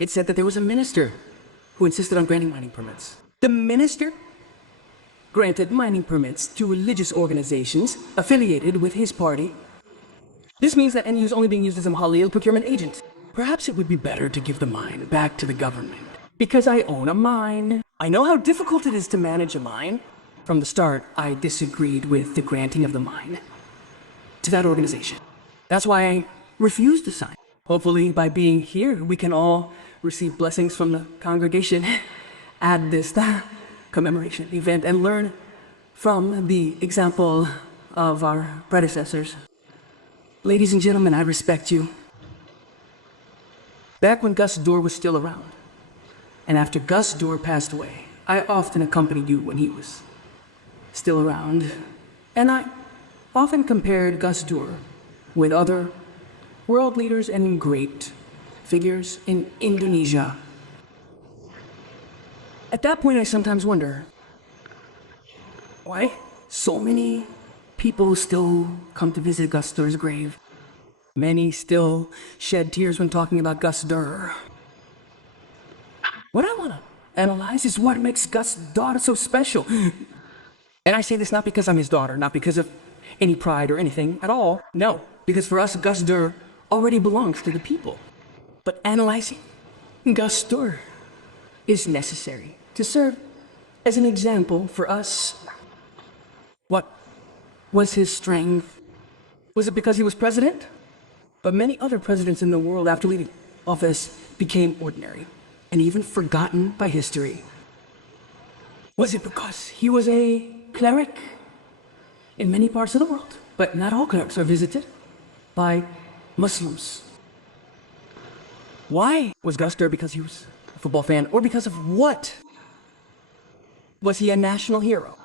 It said that there was a minister who insisted on granting mining permits. The minister granted mining permits to religious organizations affiliated with his party. This means that NU is only being used as a Mahalil procurement agent. Perhaps it would be better to give the mine back to the government. Because I own a mine. I know how difficult it is to manage a mine. From the start, I disagreed with the granting of the mine to that organization. That's why I refused to sign. Hopefully, by being here, we can all receive blessings from the congregation at this commemoration event and learn from the example of our predecessors. Ladies and gentlemen, I respect you. Back when Gus Dor was still around, and after Gus Dor passed away, I often accompanied you when he was still around, and I often compared Gus Dor with other world leaders and great figures in Indonesia. At that point, I sometimes wonder, why so many people still come to visit Gus Dor's grave? Many still shed tears when talking about Gus Dor. What I want to analyze is what makes Gus Dor so special. And I say this not because I'm his daughter, not because of any pride or anything at all. No, because for us, Gus Dor already belongs to the people. But analyzing Gus Dor is necessary to serve as an example for us. What was his strength? Was it because he was president? But many other presidents in the world after leaving office became ordinary and even forgotten by history. Was it because he was a cleric? In many parts of the world, but not all clerics are visited by Muslims. Why was Gus Dor? Because he was a football fan, or because of what? Was he a national hero?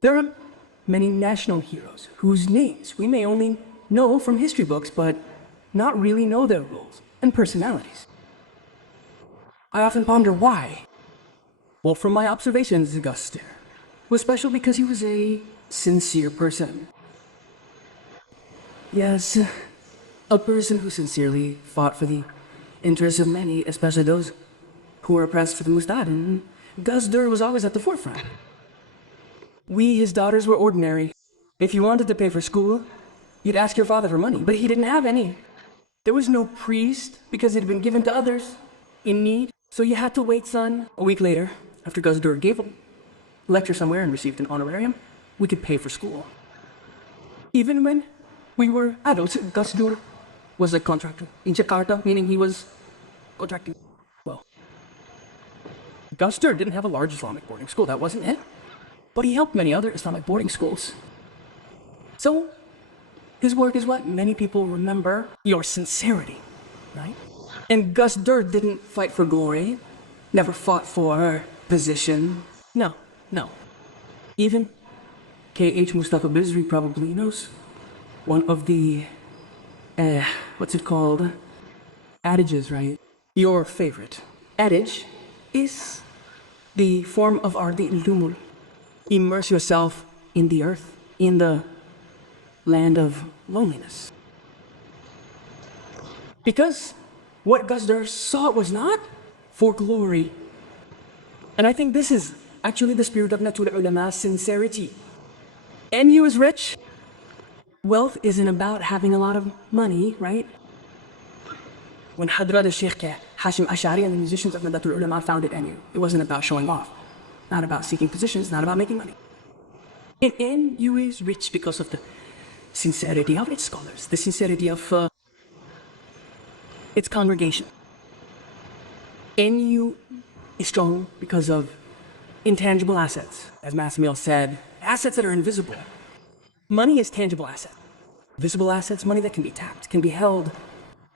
There are many national heroes whose names we may only know from history books, but not really know their roles and personalities. I often ponder why. Well, from my observations, Gus Dor was special because he was a sincere person. Yes, a person who sincerely fought for the interests of many, especially those who were oppressed for the most. And Gus Dor was always at the forefront. We, his daughters, were ordinary. If you wanted to pay for school, you'd ask your father for money, but he didn't have any. There was no priest because it had been given to others in need. So you had to wait, son. A week later, after Gus Dor gave a lecture somewhere and received an honorarium, we could pay for school. Even when we were adults, Gus Dor was a contractor in Jakarta, meaning he was contracting. Well, Gus Dor didn't have a large Islamic boarding school, that wasn't it. But he helped many other Islamic boarding schools. So, his work is what many people remember, your sincerity, right? And Gus Dor didn't fight for glory, never fought for position. No. Even K.H. Mustafa Bizri probably knows one of the, what's it called? Adages, right? Your favorite adage is the form of Ardi Lumul. Immerse yourself in the earth, in the land of loneliness. Because what Gus Dor sought was not for glory. And I think this is actually the spirit of Natul Ulama, sincerity. NU is rich. Wealth isn't about having a lot of money, right? When Hadra the Sheikh Hashim Ash'ari and the musicians of Natul Ulama founded NU, it wasn't about showing off, not about seeking positions, not about making money. And NU is rich because of the sincerity of its scholars, the sincerity of its congregation. NU is strong because of intangible assets. As Massimil said, assets that are invisible. Money is tangible asset. Visible assets, money that can be tapped, can be held.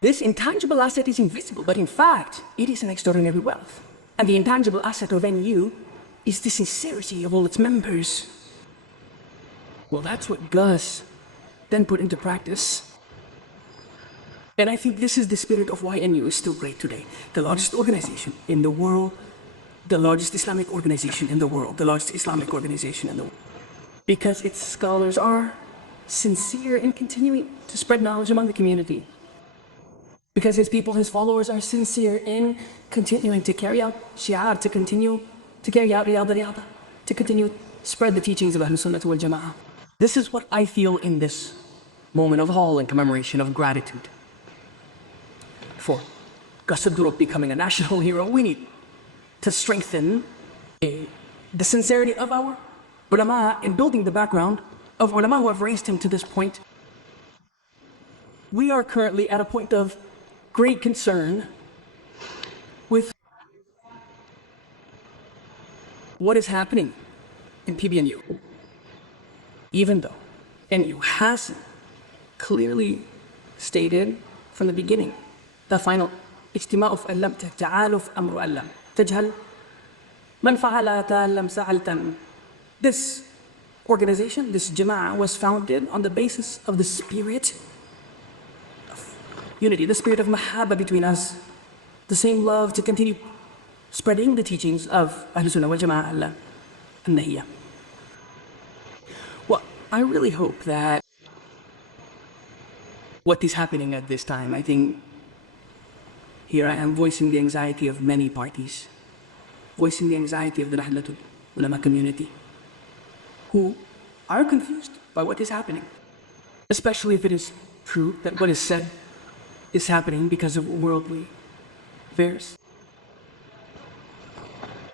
This intangible asset is invisible, but in fact, it is an extraordinary wealth. And the intangible asset of NU is the sincerity of all its members. Well, that's what Gus then put into practice. And I think this is the spirit of why NU is still great today. The largest organization in the world, the largest Islamic organization in the world, the largest Islamic organization in the world. Because its scholars are sincere in continuing to spread knowledge among the community. because his people, his followers are sincere in continuing to carry out shi'ar, to continue to carry out riyada, to continue spread the teachings of Ahlus Sunnah wal Jama'ah. This is what I feel in this moment of hall and commemoration of gratitude for Qasr becoming a national hero. We need to strengthen the sincerity of our ulama in building the background of ulama who have raised him to this point. We are currently at a point of great concern with what is happening in PBNU. Even though NU hasn't clearly stated from the beginning the final اجتماع فألم تعالوا أمر ألم تجهل من فعل تألم سألتم. This organization, this Jama'ah, was founded on the basis of the spirit of unity, the spirit of mahabba between us, the same love to continue spreading the teachings of Ahlus Sunnah wal Jama'ah al-Nahiyya. Well, I really hope that what is happening at this time, I think here I am voicing the anxiety of many parties, voicing the anxiety of the Nahdlatul Ulama community, who are confused by what is happening, especially if it is true that what is said is happening because of worldly affairs.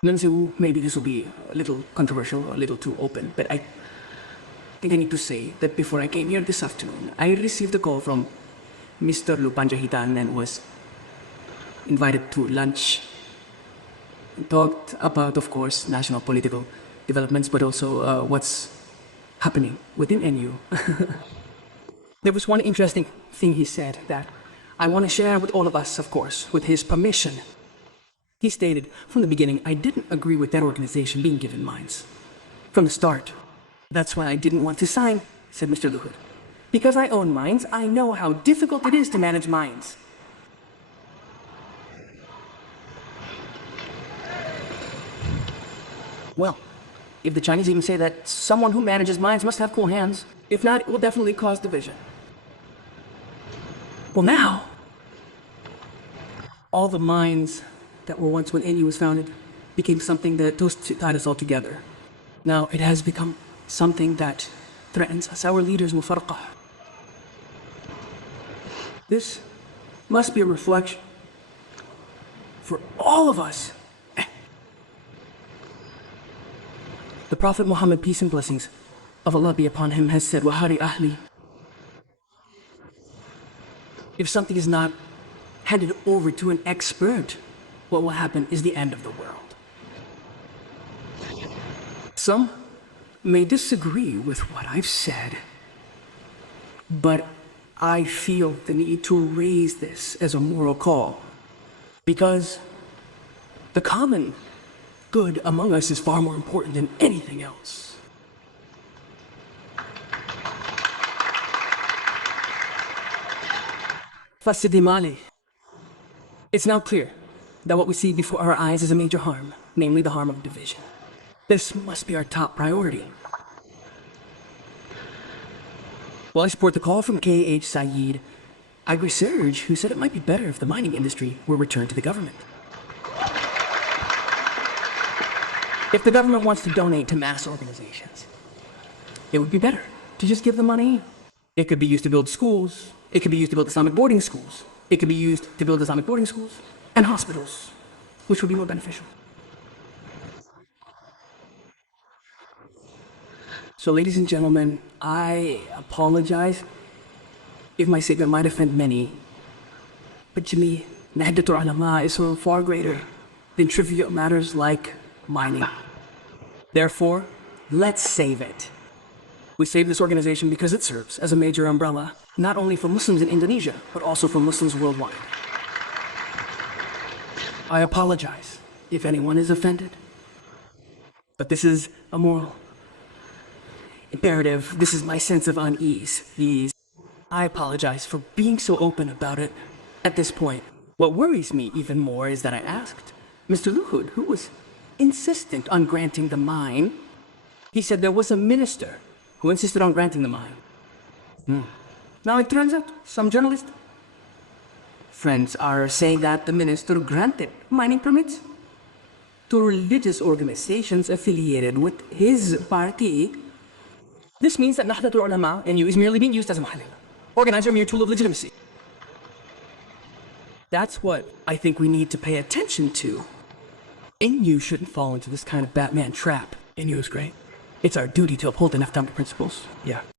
Maybe this will be a little controversial, a little too open, but I think I need to say that before I came here this afternoon, I received a call from Mr. Lupan Jahitan and was invited to lunch. Talked about, of course, national political developments, but also what's happening within NU. There was one interesting thing he said that I want to share with all of us, of course, with his permission. He stated, from the beginning, I didn't agree with that organization being given mines. From the start. That's why I didn't want to sign, said Mr. Luhud. Because I own mines, I know how difficult it is to manage mines. Well, if the Chinese even say that someone who manages mines must have cool hands, if not, it will definitely cause division. Well, now, all the mines that were once when NU was founded became something that tied us all together. Now, it has become something that threatens us, our leaders, mufarqah. This must be a reflection for all of us. The Prophet Muhammad, peace and blessings of Allah be upon him, has said, Wahari ahli. If something is not handed over to an expert, what will happen is the end of the world. Some may disagree with what I've said, but I feel the need to raise this as a moral call, because the common good among us is far more important than anything else. Fasidi Mali. It's now clear that what we see before our eyes is a major harm, namely the harm of division. This must be our top priority. Well, I support the call from K.H. Saeed Agri-Surge, who said it might be better if the mining industry were returned to the government. If the government wants to donate to mass organizations, it would be better to just give the money. It could be used to build schools. It could be used to build Islamic boarding schools. It could be used to build Islamic boarding schools and hospitals, which would be more beneficial. So, ladies and gentlemen, I apologize if my statement might offend many, but to me, Nahdlatul Ulama is so far greater than trivial matters like mining. Therefore, let's save it. We save this organization because it serves as a major umbrella, not only for Muslims in Indonesia, but also for Muslims worldwide. I apologize if anyone is offended, but this is a moral imperative. This is my sense of unease. I apologize for being so open about it at this point. What worries me even more is that I asked Mr. Luhud, who was insistent on granting the mine. He said there was a minister who insisted on granting the mine. Now it turns out some journalist friends are saying that the minister granted mining permits to religious organizations affiliated with his party. This means that Nahdlatul Ulama and you is merely being used as a mahallil, organizer, a mere tool of legitimacy. That's what I think we need to pay attention to. And you shouldn't fall into this kind of Batman trap. And you is great. It's our duty to uphold the Naftamka principles. Yeah.